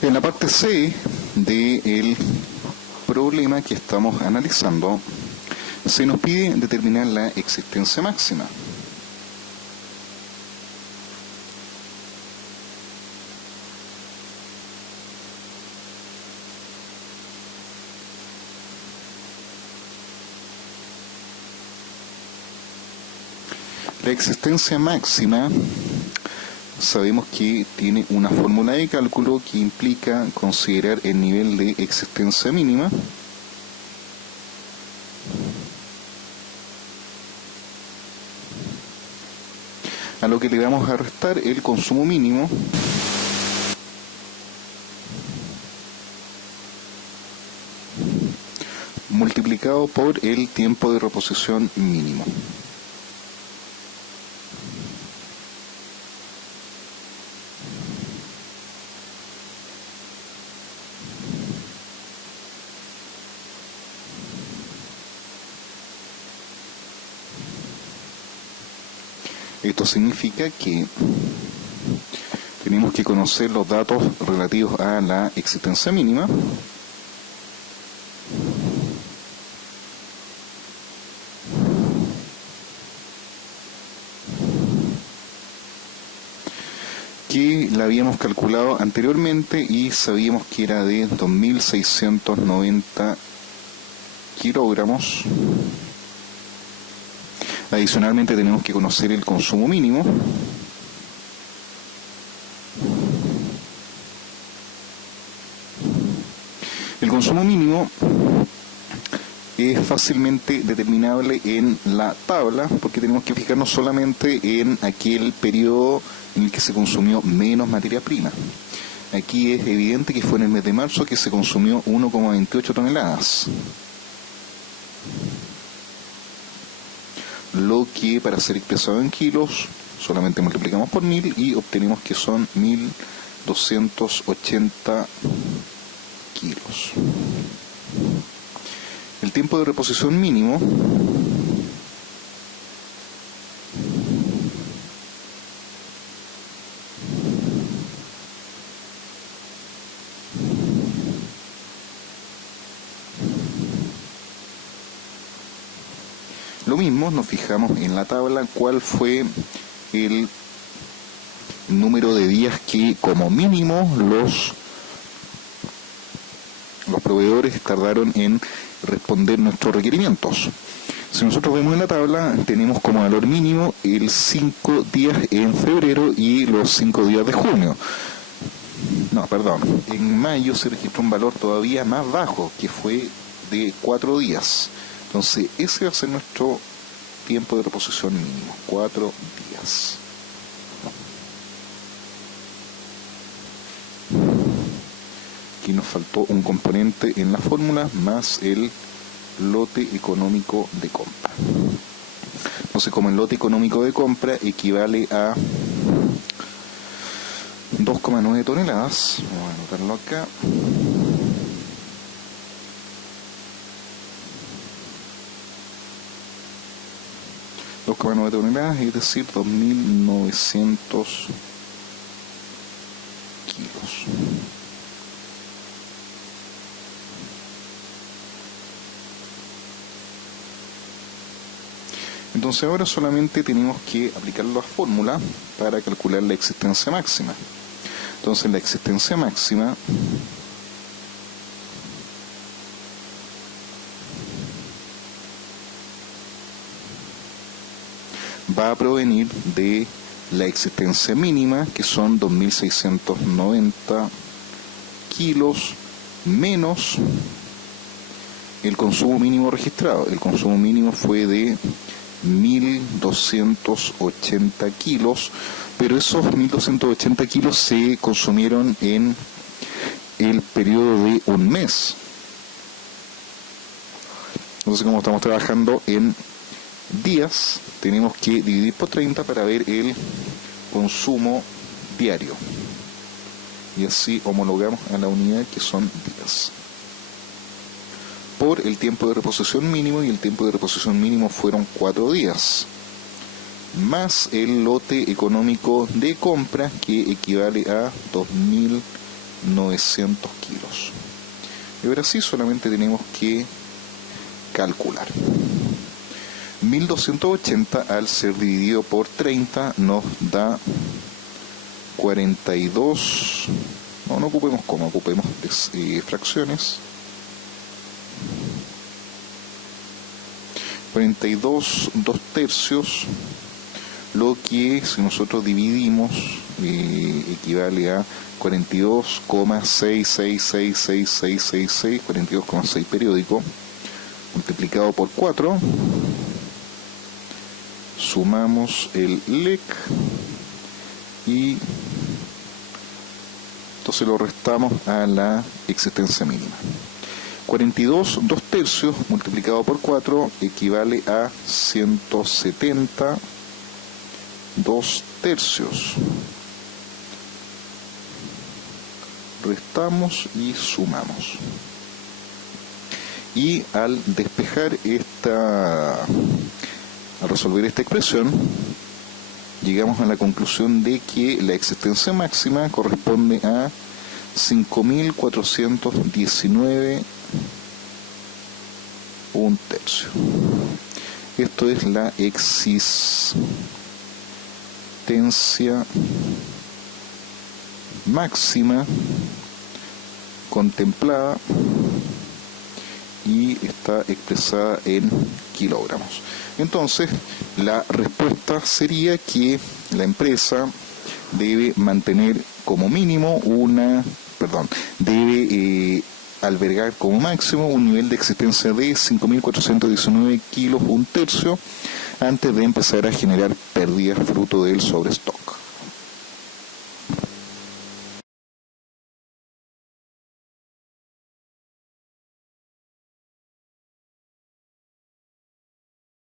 En la parte C del problema que estamos analizando, se nos pide determinar la existencia máxima. La existencia máxima sabemos que tiene una fórmula de cálculo que implica considerar el nivel de existencia mínima a lo que le vamos a restar el consumo mínimo multiplicado por el tiempo de reposición mínimo. Esto significa que tenemos que conocer los datos relativos a la existencia mínima, que la habíamos calculado anteriormente y sabíamos que era de 2.690 kilogramos. Adicionalmente tenemos que conocer el consumo mínimo, el consumo mínimo es fácilmente determinable en la tabla porque tenemos que fijarnos solamente en aquel periodo en el que se consumió menos materia prima. Aquí es evidente que fue en el mes de marzo que se consumió 1,28 toneladas. Lo que para ser expresado en kilos solamente multiplicamos por 1000 y obtenemos que son 1280 kilos. El tiempo de reposición mínimo lo mismo, nos fijamos en la tabla cuál fue el número de días que como mínimo los proveedores tardaron en responder nuestros requerimientos. Si nosotros vemos en la tabla, tenemos como valor mínimo el 5 días en febrero y los 5 días de junio. No, perdón, en mayo se registró un valor todavía más bajo, que fue de 4 días. Entonces, ese va a ser nuestro tiempo de reposición mínimo, 4 días. Aquí nos faltó un componente en la fórmula, más el lote económico de compra. Entonces, como el lote económico de compra equivale a 2,9 toneladas, vamos a anotarlo acá. toneladas, es decir, 2.900 kilos. Entonces ahora solamente tenemos que aplicar la fórmula para calcular la existencia máxima. Entonces la existencia máxima va a provenir de la existencia mínima, que son 2.690 kilos, menos el consumo mínimo registrado. El consumo mínimo fue de 1.280 kilos, pero esos 1.280 kilos se consumieron en el periodo de un mes. Entonces, como estamos trabajando en días, tenemos que dividir por 30 para ver el consumo diario. Y así homologamos a la unidad, que son días, por el tiempo de reposición mínimo, y el tiempo de reposición mínimo fueron 4 días, más el lote económico de compra, que equivale a 900 kilos. Y ahora sí, solamente tenemos que calcular. 1280 al ser dividido por 30 nos da 42. No ocupemos coma, ocupemos fracciones. 42 2/3, lo que si nosotros dividimos equivale a 42,666666, 42,6 periódico, multiplicado por 4, sumamos el LEC y entonces lo restamos a la existencia mínima. 42 2/3 multiplicado por 4 equivale a 170 2/3. Restamos y sumamos. Y al despejar al resolver esta expresión, llegamos a la conclusión de que la existencia máxima corresponde a 5.419 1/3. Esto es la existencia máxima contemplada y está expresada en kilogramos. Entonces, la respuesta sería que la empresa debe mantener como mínimo debe albergar como máximo un nivel de existencia de 5.419 kilos 1/3 antes de empezar a generar pérdidas fruto del sobrestock.